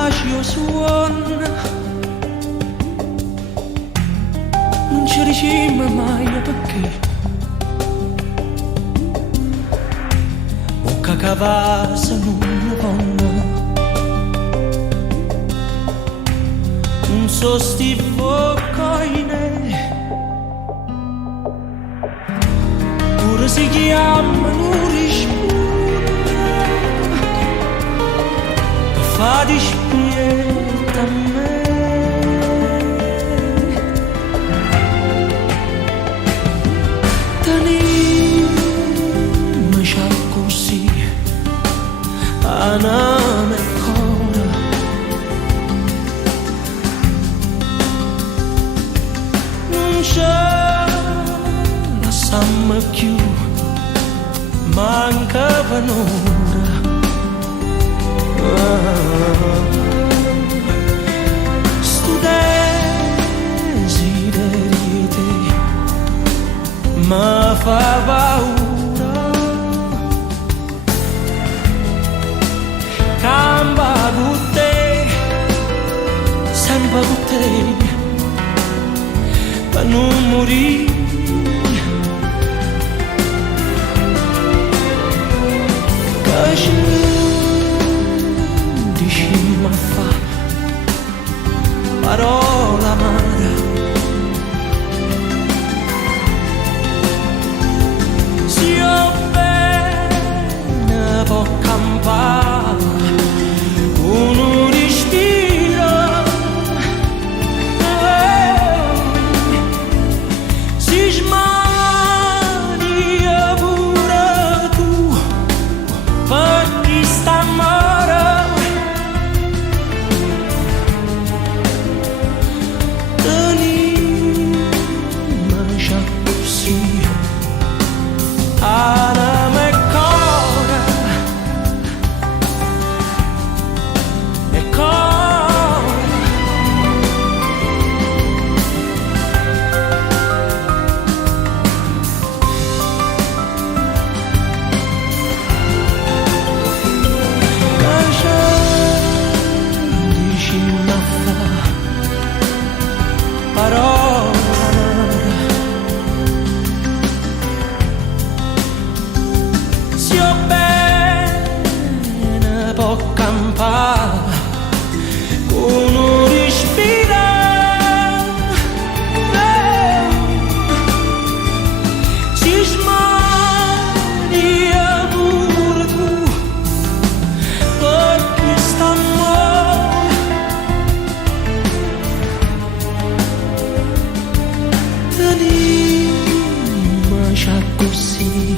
faccio suon, non ci diciamo mai perché. Bocca cavasa non donna, un sostivo coine, pure si chiama non risponde, fa dispieta a me. Tenimi già così, aname ancora, non c'è la samma più, mancava un'ora. Sto desiderite ma fa paura, camba con te, sempre con te, per non morire. Che ci dici ma fa parola amara, si io bene può campare con un respiro, si smania pure tu per chi sta amore. Tenima già così, anima e cuore, e cuore. Che dici ma fa parola amara, si io bene può campare con un respiro, si smania pure tu per chi sta amore. Tenima già così,